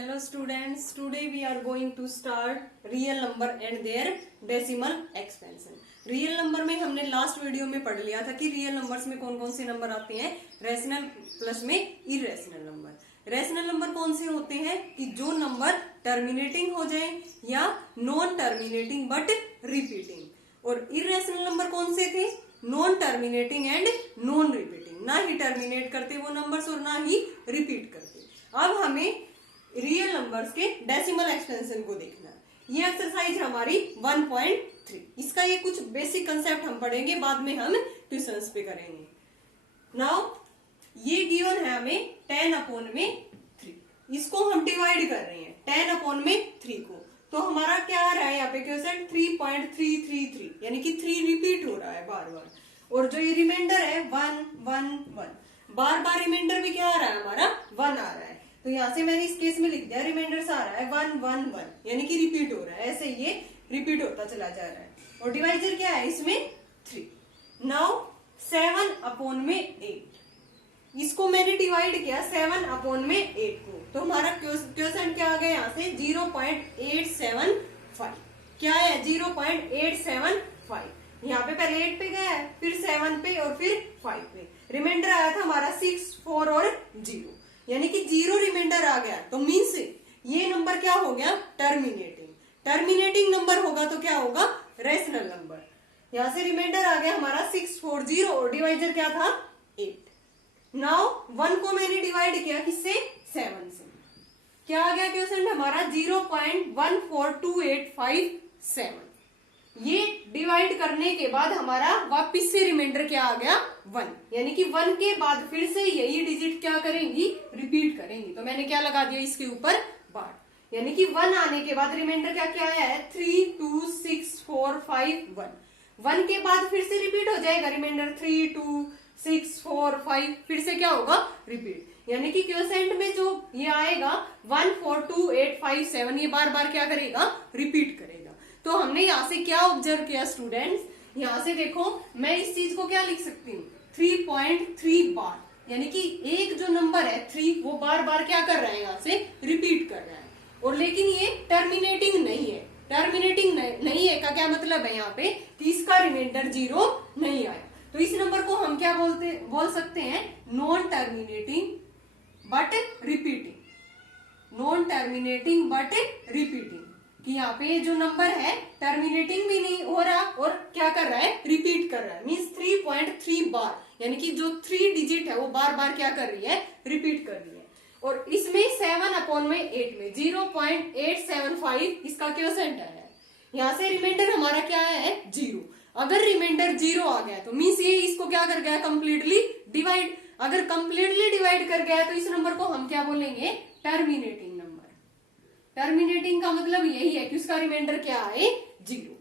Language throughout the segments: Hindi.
Hello students, today we are going to start real number and their decimal expansion. Real number में हमने लास्ट वीडियो में पढ़ लिया था कि रियल नंबर्स में कौन कौन से नंबर आते हैं, रेशनल प्लस में इरेशनल नंबर। रेशनल नंबर कौन से होते हैं कि जो नंबर टर्मिनेटिंग हो जाए या नॉन टर्मिनेटिंग बट रिपीटिंग, और इरेशनल नंबर कौन से थे, non terminating and non repeating, ना ही टर्मिनेट करते वो नंबर्स और ना ही रिपीट करते। अब हमें रियल नंबर्स के डेसिमल एक्सपेंशन को देखना है। ये एक्सरसाइज हमारी 1.3, इसका ये कुछ बेसिक कंसेप्ट हम पढ़ेंगे, बाद में हम ट्यूशंस पे करेंगे। नाउ ये गिवन है हमें 10/3, इसको हम डिवाइड कर रहे हैं 10/3 को, तो हमारा क्या आ रहा है यहाँ पे क्वेश्चन 3.333, यानी कि 3 रिपीट हो रहा है बार बार, और जो ये रिमाइंडर है 1 1 1, बार बार रिमाइंडर भी क्या आ रहा है हमारा 1 आ रहा है। तो यहाँ से मैंने इस केस में लिख दिया रिमाइंडर आ रहा है 1 1 1, यानी कि रिपीट हो रहा है, ऐसे ये रिपीट होता चला जा रहा है। और डिवाइजर क्या है इसमें 3। नाउ 7/8, इसको मैंने डिवाइड किया 7/8 को, तो हमारा क्वेश्चन क्या आ गया यहाँ से 0.875, क्या है 0.875। यहाँ पे पहले 8 पे गया है, फिर 7 पे और फिर 5 पे। रिमाइंडर आया था हमारा 6 4 और 0, यानी कि 0 रिमाइंडर आ गया, तो मीन्स ये नंबर क्या हो गया टर्मिनेटिंग। टर्मिनेटिंग नंबर होगा तो क्या होगा रेशनल नंबर। यहां से रिमाइंडर आ गया हमारा 640 और डिवाइजर क्या था 8। नाउ 1 को मैंने डिवाइड किया किससे 7 से, क्या आ गया क्वेश्चन हमारा 0.14287। ये डिवाइड करने के बाद हमारा वापिस से रिमाइंडर क्या आ गया 1, यानी कि 1 के बाद फिर से यही डिजिट क्या करेंगी रिपीट करेंगी, तो मैंने क्या लगा दिया इसके ऊपर बार, यानी कि 1 आने के बाद रिमाइंडर क्या क्या आया है 3 2 6 4 5 1। 1 के बाद फिर से रिपीट हो जाएगा रिमाइंडर 3 2 6 4 5, फिर से क्या होगा रिपीट, यानी कि क्वोशिएंट में जो ये आएगा 142857, ये बार बार क्या करेगा रिपीट करेगा। तो हमने यहाँ से क्या ऑब्जर्व किया स्टूडेंट्स, यहाँ से देखो मैं इस चीज को क्या लिख सकती हूँ 3.3 बार, यानी कि एक जो नंबर है 3 वो बार बार क्या कर रहा है यहाँ से रिपीट कर रहा है, और लेकिन ये टर्मिनेटिंग नहीं है। टर्मिनेटिंग नहीं है का क्या मतलब है यहाँ पे कि इसका रिमाइंडर 0 नहीं आया, तो इस नंबर को हम क्या बोल सकते हैं non terminating but repeating, non terminating but repeating, कि यहाँ पे जो नंबर है टर्मिनेटिंग भी नहीं हो रहा और क्या कर रहा है रिपीट कर रहा है, मीन्स 3.3 बार, यानी कि जो 3 डिजिट है वो बार बार क्या कर रही है रिपीट कर रही है। और इसमें 7/8 में 0.875 इसका क्वोशिएंट है, यहाँ से रिमाइंडर हमारा क्या है 0। अगर रिमाइंडर 0 आ गया तो मीन्स ये इसको क्या कर गया कंप्लीटली डिवाइड, अगर कंप्लीटली डिवाइड कर गया तो इस नंबर को हम क्या बोलेंगे टर्मिनेटिंग नंबर। टर्मिनेटिंग का मतलब यही है कि उसका रिमाइंडर क्या है 0।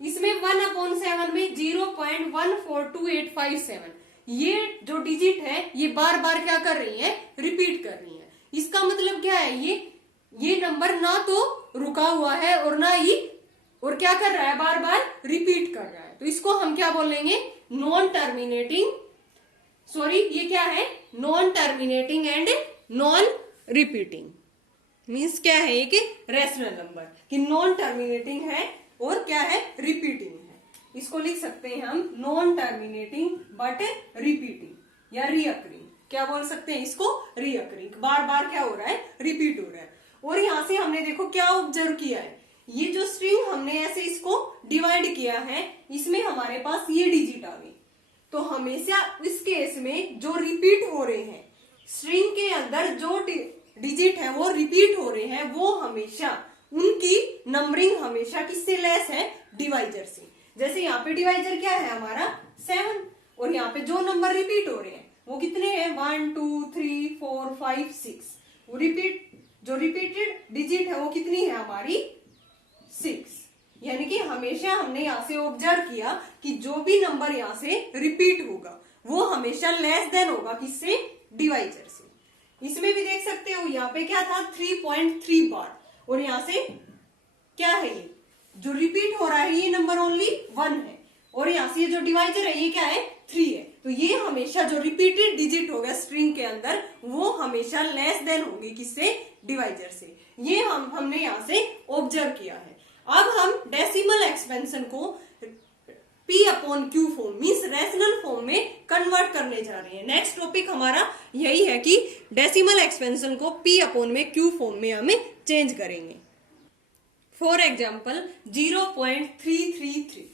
इसमें 1/7 में 0.14287, ये जो डिजिट है ये बार बार क्या कर रही है रिपीट कर रही है। इसका मतलब क्या है ये नंबर ना तो रुका हुआ है और ना ही और क्या कर रहा है बार बार रिपीट कर रहा है, तो इसको हम क्या बोलेंगे नॉन टर्मिनेटिंग, सॉरी ये क्या है non terminating and non repeating. Means क्या है एक रेशनल नंबर कि नॉन टर्मिनेटिंग है और क्या है रिपीटिंग है। इसको लिख सकते हैं हम नॉन टर्मिनेटिंग बट रिपीटिंग या रीअकरिंग, क्या बोल सकते हैं इसको रीअकरिंग, बार बार क्या हो रहा है रिपीट हो रहा है। और यहाँ से हमने देखो क्या ऑब्जर्व किया है, ये जो स्ट्रिंग हमने ऐसे इसको डिवाइड किया है इसमें हमारे पास ये डिजिट आ गई, तो हमेशा इस केस में जो रिपीट हो रहे हैं स्ट्रिंग के अंदर जो डिजिट है वो रिपीट हो रहे हैं, वो हमेशा उनकी नंबरिंग हमेशा किससे लेस है डिवाइजर से। जैसे यहाँ पे डिवाइजर क्या है हमारा 7, और यहाँ पे जो नंबर रिपीट हो रहे हैं वो कितने हैं 1 2 3 4 5 6, वो जो रिपीटेड डिजिट है वो कितनी है हमारी 6, यानी कि हमेशा हमने यहाँ से ऑब्जर्व किया कि जो भी नंबर यहाँ से रिपीट होगा वो हमेशा लेस देन होगा किससे डिवाइजर से। इसमें भी देख सकते हो यहाँ पे क्या था 3.3 बार, और यहाँ से क्या है ये जो रिपीट हो रहा है ये नंबर ओनली 1 है, और यहाँ से जो डिवाइजर है ये क्या है 3 है, तो ये हमेशा जो रिपीटेड डिजिट होगा स्ट्रिंग के अंदर वो हमेशा लेस देन होगी किससे, डिवाइजर से। ये हमने यहाँ से ऑब्जर्व किया है। अब हम डेसिमल एक्सपेंशन को P upon Q form means rational form में कन्वर्ट करने जा रहे हैं। नेक्स्ट टॉपिक हमारा यही है कि डेसिमल एक्सपेंशन को P अपॉन में Q फॉर्म में हमें चेंज करेंगे। फॉर एग्जाम्पल 0.333,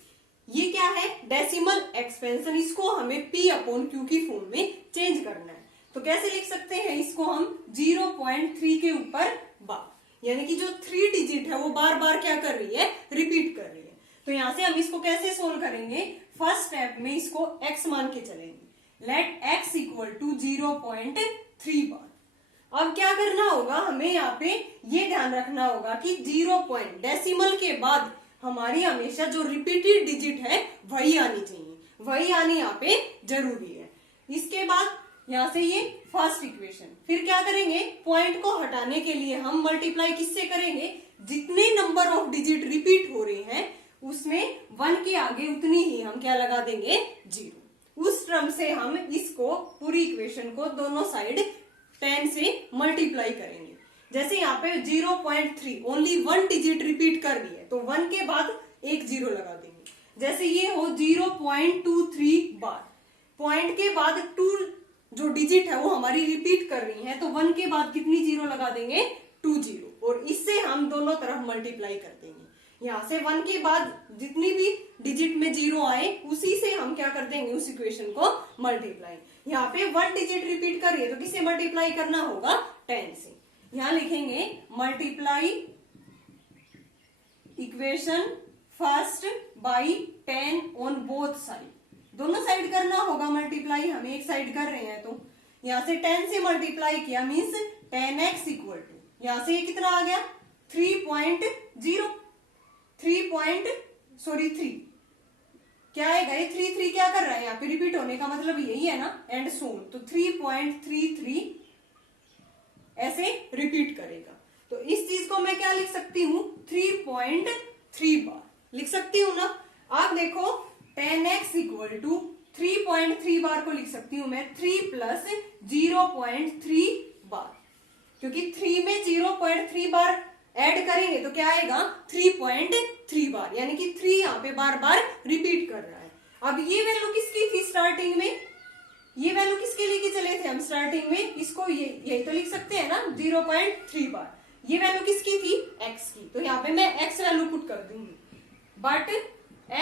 ये क्या है, डेसिमल एक्सपेंशन, इसको हमें P अपॉन Q की फॉर्म में चेंज करना है। तो कैसे लिख सकते हैं इसको हम 0.3 के ऊपर बार, यानी कि जो 3 डिजिट है वो बार बार क्या कर रही है, रिपीट कर रही है। तो यहां से हम इसको कैसे सोल्व करेंगे, फर्स्ट स्टेप में इसको x मान के चलेंगे। लेट x इक्वल टू 0.3 बार। अब क्या करना होगा, हमें यहाँ पे ये ध्यान रखना होगा कि 0 पॉइंट डेसिमल के बाद हमारी हमेशा जो रिपीटेड डिजिट है वही आनी चाहिए, वही आनी यहाँ पे जरूरी है। इसके बाद यहाँ से ये फर्स्ट इक्वेशन, फिर क्या करेंगे, पॉइंट को हटाने के लिए हम मल्टीप्लाई किससे करेंगे, जितने नंबर ऑफ डिजिट रिपीट हो रहे हैं उसमें 1 के आगे उतनी ही हम क्या लगा देंगे, 0। उस टर्म से हम इसको पूरी इक्वेशन को दोनों साइड 10 से मल्टीप्लाई करेंगे। जैसे यहाँ पे 0.3 ओनली 1 डिजिट रिपीट कर रही है तो 1 के बाद एक 0 लगा देंगे। जैसे ये हो 0.23 बार, पॉइंट के बाद 2 जो डिजिट है वो हमारी रिपीट कर रही है तो 1 के बाद कितनी 0 लगा देंगे, 2 0, और इससे हम दोनों तरफ मल्टीप्लाई कर देंगे। यहाँ से 1 के बाद जितनी भी डिजिट में 0 आए उसी से हम क्या कर देंगे, उस इक्वेशन को मल्टीप्लाई। यहाँ पे 1 डिजिट रिपीट कर रही है तो किससे मल्टीप्लाई करना होगा, 10 से। यहाँ लिखेंगे multiply equation first by 10 on both side, दोनों साइड करना होगा मल्टीप्लाई, हम एक साइड कर रहे हैं तो यहाँ से 10 से मल्टीप्लाई किया मीन्स 10x इक्वल टू, यहाँ से ये कितना आ गया 3 क्या आएगा, ये 3 क्या कर रहा है यहाँ पे, रिपीट होने का मतलब यही है ना, एंड सोन, तो 3.33 ऐसे रिपीट करेगा। तो इस चीज को मैं क्या लिख सकती हूँ, 3.3 बार लिख सकती हूँ ना। आप देखो 10x इक्वल टू 3.3 बार को लिख सकती हूँ मैं 3 प्लस 0.3 बार, क्योंकि 3 में 0.3 बार ऐड करेंगे तो क्या आएगा 3.3 बार, यानी कि 3 यहाँ पे बार बार रिपीट कर रहा है। अब ये वैल्यू किसकी थी स्टार्टिंग में, ये वैल्यू किसके लेके चले थे हम स्टार्टिंग में, इसको यही तो लिख सकते हैं ना 0.3 बार। ये वैल्यू किसकी थी, x की, तो यहाँ पे मैं x वैल्यू पुट कर दूंगी, बट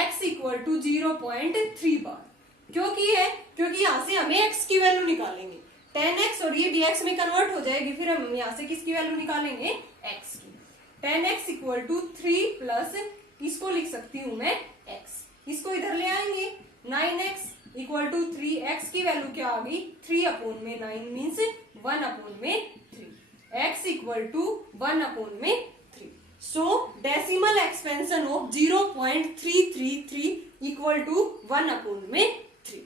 x इक्वल टू 0.3 बार। क्योंकि यहाँ से हमें x की वैल्यू निकालेंगे, 10x और ये भी x में कन्वर्ट हो जाएगी, फिर हम यहाँ से किसकी वैल्यू निकालेंगे, x की। 10x इक्वल टू 3 प्लस, इसको लिख सकती हूँ मैं x, इसको इधर ले आएंगे 9x इक्वल टू 3, x की वैल्यू क्या आ गई 3 अपॉन में 9 मीन्स 1 अपॉन में 3, x इक्वल टू 1 अपॉन में 3। So decimal expansion of 0.333 equal to 1 upon में 3।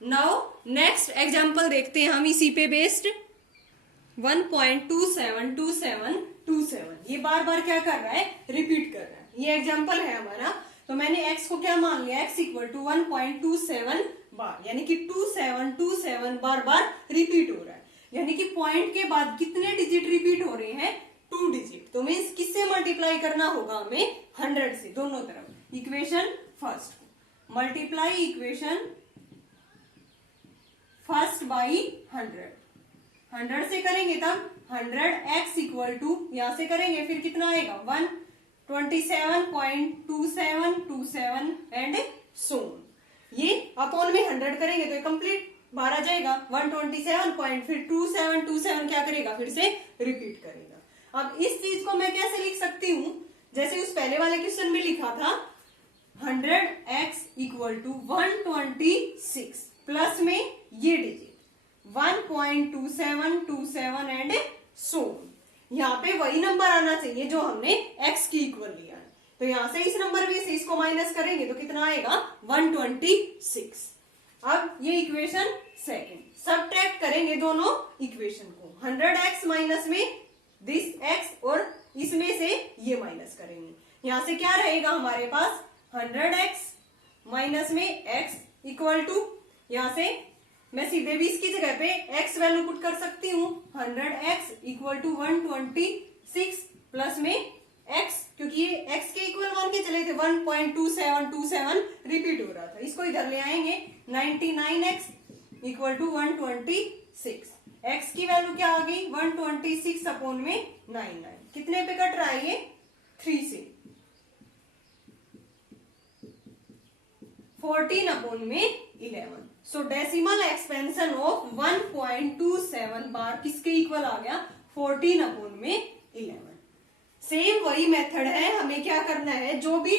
नाउ नेक्स्ट एग्जाम्पल देखते हैं हम इसी पे बेस्ड। 1.272727, ये बार बार क्या कर रहा है, रिपीट कर रहा है। ये एग्जाम्पल है हमारा, तो मैंने x को क्या मान लिया, x इक्वल टू 1.27 बार, यानी कि 2727 बार बार रिपीट हो रहा है, यानी कि पॉइंट के बाद कितने डिजिट रिपीट हो रहे हैं, 2 डिजिट। तो मीन्स किससे मल्टीप्लाई करना होगा हमें, 100 से, दोनों तरफ। इक्वेशन फर्स्ट को मल्टीप्लाई इक्वेशन फर्स्ट बाई 100 से करेंगे तब 100x इक्वल टू, यहां से करेंगे फिर कितना आएगा 127.2727 एंड सोन। ये अपॉन में 100 करेंगे तो कंप्लीट बाहर आ जाएगा 127 फिर 2727 क्या करेगा, फिर से रिपीट करेगा। अब इस चीज को मैं कैसे लिख सकती हूँ, जैसे उस पहले वाले क्वेश्चन में लिखा था 100x इक्वल टू 126 प्लस में ये डिजिट 1.2727 एंड सोन। यहाँ पे वही नंबर आना चाहिए जो हमने x की इक्वल लिया है, तो यहाँ से इस नंबर में से इसको माइनस करेंगे तो कितना आएगा 126। अब ये इक्वेशन सेकंड, सबट्रैक्ट करेंगे दोनों इक्वेशन को, 100x माइनस में दिस x और इसमें से ये माइनस करेंगे। यहाँ से क्या रहेगा हमारे पास 100x माइनस में x इक्वल टू, यहाँ से मैं सीधे भी इसकी जगह पे x वैल्यू पुट कर सकती हूँ 100x इक्वल टू 126 प्लस में x, क्योंकि ये x के इक्वल मान के चले थे 1.2727 रिपीट हो रहा था। इसको इधर ले आएंगे 99x इक्वल टू 126, x की वैल्यू क्या आ गई 126 अपॉन में 99, कितने पे कट रहा है ये 3 से 14 अपॉन में 11। सो डेसिमल एक्सपेंशन ऑफ 1.27 बार किसके इक्वल आ गया 14 अपॉन में 11। सेम वही मेथड है, हमें क्या करना है जो भी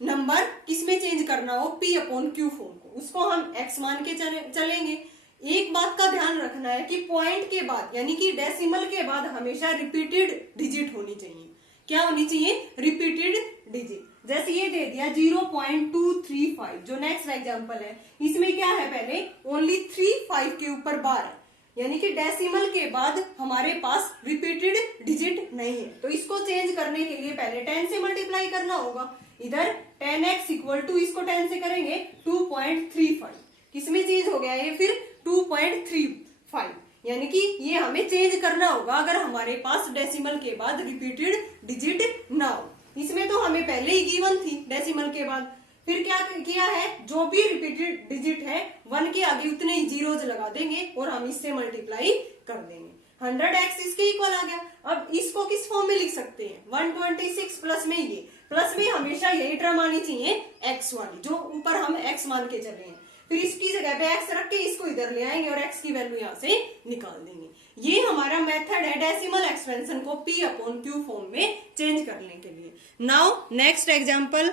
नंबर किसमें चेंज करना हो p अपॉन क्यू फॉर्म को, उसको हम x मान के चलेंगे। एक बात का ध्यान रखना है कि पॉइंट के बाद यानी कि डेसिमल के बाद हमेशा रिपीटेड डिजिट होनी चाहिए। क्या होनी चाहिए रिपीटेड डिजिट। जैसे ये दे दिया 0.235 जो नेक्स्ट एग्जांपल है, इसमें क्या है पहले ओनली 35 के ऊपर बार है, यानी कि डेसिमल के बाद हमारे पास रिपीटेड डिजिट नहीं है। तो इसको चेंज करने के लिए पहले 10 से मल्टीप्लाई करना होगा। इधर 10x इक्वल टू इसको 10 से करेंगे 2.35, किसमें चेंज हो गया ये फिर 2.35, यानी कि ये हमें चेंज करना होगा अगर हमारे पास डेसिमल के बाद रिपीटेड डिजिट ना हो। इसमें तो हमें पहले ही गिवन थी डेसिमल के बाद, फिर क्या किया है जो भी रिपीटेड डिजिट है 1 के आगे उतने ही जीरोज लगा देंगे और हम इससे मल्टीप्लाई कर देंगे। 100x इसके इक्वल आ गया। अब इसको किस फॉर्म में लिख सकते हैं 126 प्लस में ये, प्लस में हमेशा यही टर्म आनी चाहिए x वाली जो ऊपर हम x मान के चले हैं। फिर इसकी जगह पे x रख के इसको इधर ले आएंगे और x की वैल्यू यहाँ से निकाल देंगे। ये हमारा मेथड है डेसिमल एक्सपेंशन को p अपॉन क्यू फॉर्म में चेंज करने के लिए। नाउ नेक्स्ट एग्जांपल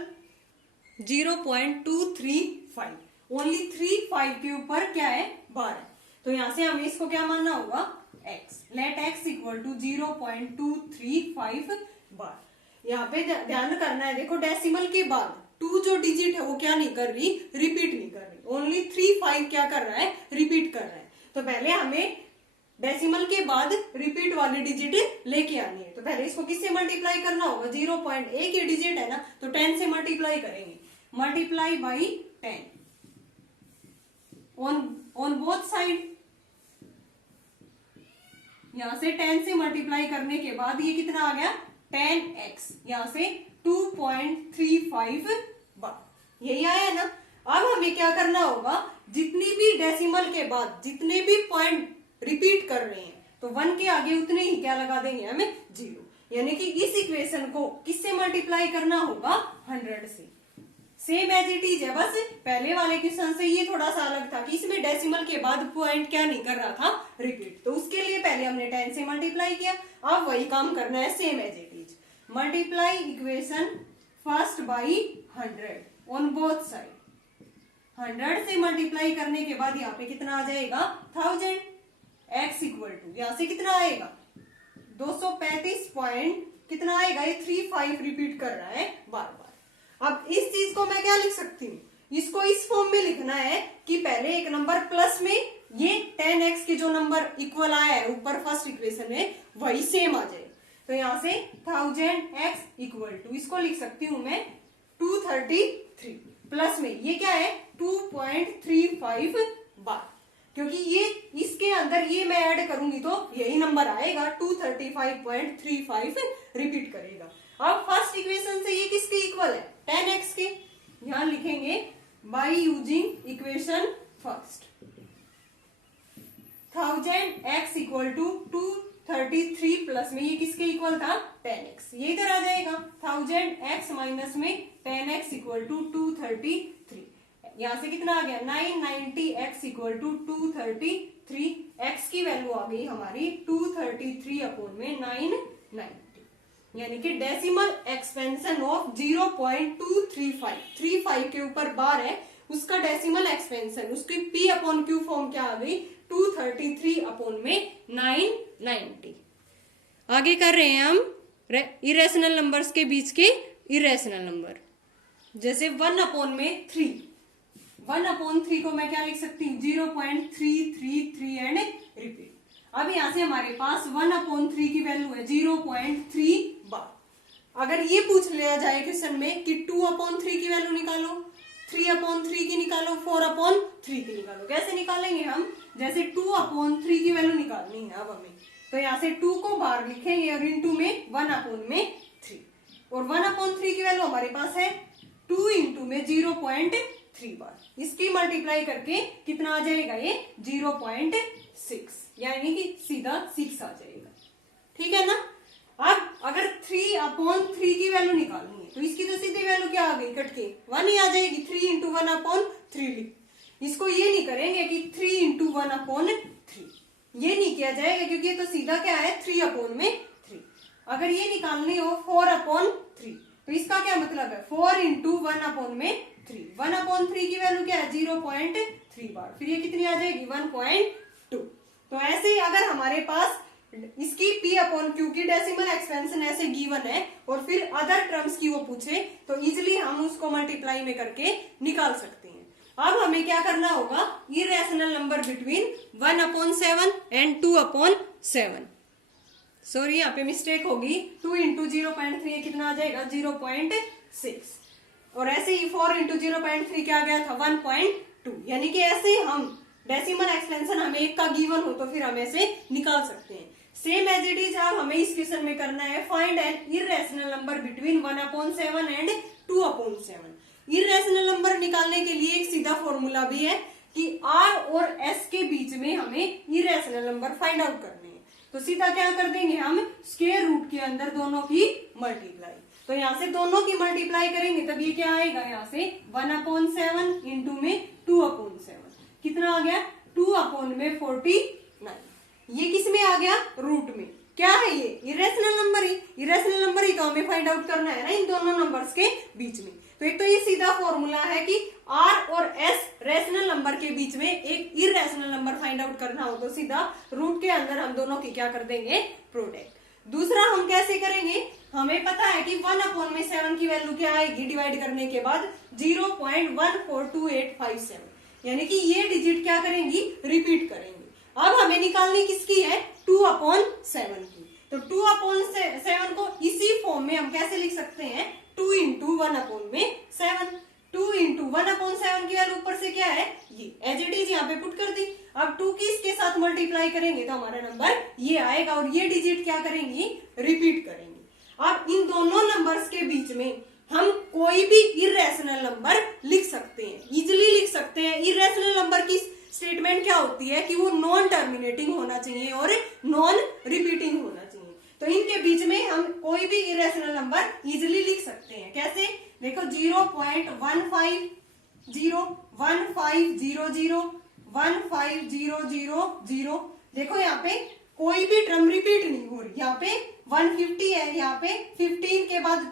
0.235, ओनली 35 के ऊपर क्या है बार है, तो यहाँ से हमें इसको क्या मानना होगा x। Let x equal to 0.235 bar. यहाँ पे ध्यान करना है, देखो डेसिमल के बाद 2 जो डिजिट है वो क्या नहीं कर रही रिपीट नहीं कर रही, ओनली 35 क्या कर रहा है रिपीट कर रहा है। तो पहले हमें डेसिमल के बाद रिपीट वाली डिजिट लेके आनी है। तो पहले इसको किससे मल्टीप्लाई करना होगा 0.1 की डिजिट है ना, तो 10 से मल्टीप्लाई करेंगे, multiply by 10 on both side. यहां से 10 से मल्टीप्लाई करने के बाद ये कितना आ गया 10x, यहां से 2.35 बार, यही आया ना। अब हमें क्या करना होगा जितनी भी डेसिमल के बाद जितने भी पॉइंट रिपीट कर रहे हैं तो 1 के आगे उतने ही क्या लगा देंगे हमें 0, यानी कि इस इक्वेशन को किससे मल्टीप्लाई करना होगा 100 से। सेम एज इट इज है, बस पहले वाले क्वेश्चन से ये थोड़ा सा अलग था कि इसमें डेसिमल के बाद पॉइंट क्या नहीं कर रहा था रिपीट, तो उसके लिए पहले हमने 10 से मल्टीप्लाई किया। अब वही काम करना है same as it is, multiply equation first by 100 on both side. 100 से मल्टीप्लाई करने के बाद यहाँ पे कितना आ जाएगा 1000, x इक्वल टू यहाँ से कितना आएगा 235 पॉइंट कितना आएगा, ये 35 रिपीट कर रहा है बार बार। अब इस चीज को मैं क्या लिख सकती हूँ, इसको इस फॉर्म में लिखना है कि पहले एक नंबर प्लस में ये 10x के जो नंबर इक्वल आया है ऊपर फर्स्ट इक्वेशन में वही सेम आ जाए। तो यहाँ से 1000x इक्वल टू इसको लिख सकती हूँ मैं 233 प्लस में ये क्या है 2.35 बार, क्योंकि ये इसके अंदर ये मैं ऐड करूंगी तो यही नंबर आएगा 235.35 रिपीट करेगा। अब फर्स्ट इक्वेशन से ये किसके इक्वल है 10x के, यहां लिखेंगे by using equation first 1000x equal to 233 plus में ये किसके इक्वल था 10x, ये इधर आ जाएगा 1000x माइनस में 10x इक्वल टू 233, यहां से कितना आ गया 990x इक्वल टू 233, x की वैल्यू आ गई हमारी 233 अपॉन में 990, यानी कि डेसिमल एक्सपेंशन ऑफ 0.235 के ऊपर बार है उसका डेसिमल एक्सपेंशन उसकी p अपॉन क्यू फॉर्म क्या आ गई 233 अपॉन में 990। आगे कर रहे हैं हम इरेशनल नंबर्स के बीच के इरेशनल नंबर, जैसे 1 अपॉन में 3, 1 अपॉन 3 को मैं क्या लिख सकती हूँ 0.333 एंड रिपीट। अब यहां से हमारे पास 1 अपॉन 3 की वैल्यू है 0.3 बार। अगर ये पूछ लिया जाए क्वेश्चन में कि 2 अपॉन 3 की वैल्यू निकालो, 3 अपॉन 3 की निकालो, 4 अपॉन 3 की निकालो, कैसे निकालेंगे हम जैसे 2/3 की वैल्यू निकालनी है अब हमें, तो यहाँ से 2 को बाहर लिखेंगे और इनटू में 1/3, और 1/3 की वैल्यू हमारे पास है 2 इंटू में 0.3 बार, इसकी मल्टीप्लाई करके कितना आ जाएगा ये 0.6, यानी कि सीधा 6 आ जाएगा। ठीक है ना। अब अगर 3/3 की वैल्यू निकालनी है तो इसकी तो सीधी वैल्यू क्या आ गई, कट के 1 ही आ जाएगी। 3 इंटू 1/3 लिख, इसको ये नहीं करेंगे कि 3 इंटू 1/3, ये नहीं किया जाएगा क्योंकि ये तो सीधा क्या है 3/3। अगर ये निकालनी हो 4/3 तो इसका क्या मतलब है 4 इंटू 1/3, 1/3 की वैल्यू क्या है 0.3 बार, फिर ये कितनी आ जाएगी 1.2। तो ऐसे ही अगर हमारे पास इसकी P/Q की डेसिमल एक्सपेंशन ऐसे गिवन है और फिर अदर टर्म्स की वो पूछे तो इजिली हम उसको मल्टीप्लाई में करके निकाल सकते हैं। अब हमें क्या करना होगा, irrational number between 1/7 and 2/7। Sorry यहाँ पे मिस्टेक होगी, 2 इंटू 0.3 कितना आ जाएगा 0.6, और ऐसे ही 4 इंटू 0.3 क्या आ गया था 1.2, यानी कि ऐसे ही हम डेसिमल एक्सपेंशन हमें एक का गिवन हो तो फिर हम ऐसे निकाल सकते हैं। सेम एज इट इज अब हमें इस क्वेश्चन में करना है find an irrational number between 1/7 and 2/7। Irrational number निकालने के लिए एक सीधा फॉर्मूला भी है कि R और S के बीच में हमें इरेशनल नंबर फाइंड आउट करने हैं। तो सीधा क्या कर देंगे हम, स्क्वायर रूट के अंदर दोनों की मल्टीप्लाई, तो यहाँ से दोनों की मल्टीप्लाई करेंगे तब ये क्या आएगा, यहाँ से 1/7 इंटू में 2/7 कितना आ गया 2/49। ये किस में आ गया, रूट में। क्या है ये, इरेशनल नंबर ही, इरेशनल नंबर ही तो हमें फाइंड आउट करना है ना इन दोनों नंबर्स के बीच में। तो एक तो ये सीधा फॉर्मूला है कि R और S रेशनल नंबर के बीच में एक इरेशनल नंबर फाइंड आउट करना हो तो सीधा रूट के अंदर हम दोनों की क्या कर देंगे, प्रोडक्ट। दूसरा हम कैसे करेंगे, हमें पता है कि 1/7 की वैल्यू क्या आएगी डिवाइड करने के बाद 0.142857, यानी कि ये डिजिट क्या करेंगी, रिपीट करेंगे। अब हमें निकालनी किसकी है, 2/7 की। तो 2/7 को इसी फॉर्म में हम कैसे लिख सकते हैं, 2 इंटू 1/7। 2 इंटू 1/7 की वैल्यू ऊपर से क्या है, ये एज इट इज यहाँ पे पुट कर दी। अब 2 की इसके साथ मल्टीप्लाई करेंगे तो हमारा नंबर ये आएगा और ये डिजिट क्या करेंगी, रिपीट करेंगे। अब इन दोनों नंबर्स के बीच में हम कोई भी इरेशनल नंबर लिख सकते हैं, इजिली लिख सकते हैं। इरेशनल नंबर की स्टेटमेंट क्या होती है कि वो नॉन टर्मिनेटिंग होना चाहिए और नॉन रिपीटिंग होना चाहिए। तो इनके बीच में हम कोई भी इरेशनल नंबर इजिली लिख सकते हैं। कैसे, देखो 0.1500 1500, देखो यहाँ पे कोई भी टर्म रिपीट नहीं हो रही। यहाँ पे 150 है, यहाँ पे 15 के बाद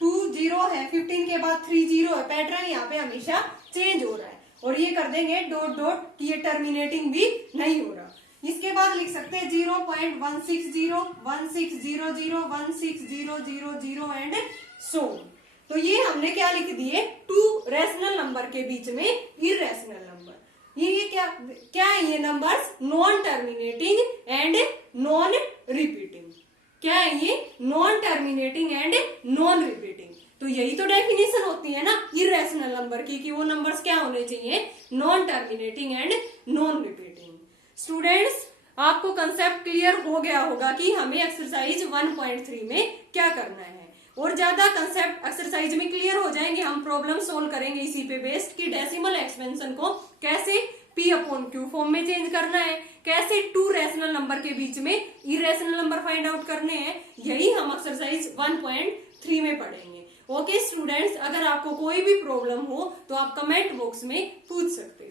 20 है, 15 के बाद 30 है, पैटर्न यहाँ पे हमेशा चेंज हो रहा है। और ये कर देंगे डॉट डॉट कि ये टर्मिनेटिंग भी नहीं हो रहा। इसके बाद लिख सकते हैं 0.160 1600 16000 एंड सो। तो ये हमने क्या लिख दिए, 2 रेशनल नंबर के बीच में इरेशनल नंबर। ये क्या है, ये numbers non terminating and non repeating. क्या है ये, non terminating and non repeating. तो यही तो डेफिनेशन होती है ना इरेशनल नंबर की, कि वो नंबर्स क्या होने चाहिए, non terminating and non repeating. Students, आपको कंसेप्ट क्लियर हो गया होगा कि हमें एक्सरसाइज 1.3 में क्या करना है, और ज्यादा कंसेप्ट एक्सरसाइज में क्लियर हो जाएंगे। हम प्रॉब्लम सोल्व करेंगे इसी पे बेस्ड कि डेसिमल एक्सपेंशन को कैसे P/Q फॉर्म में चेंज करना है, कैसे 2 रेशनल नंबर के बीच में इरेशनल नंबर फाइंड आउट करने हैं। यही हम एक्सरसाइज 1.3 में पढ़ेंगे। ओके स्टूडेंट्स, अगर आपको कोई भी प्रॉब्लम हो तो आप कमेंट बॉक्स में पूछ सकते हो।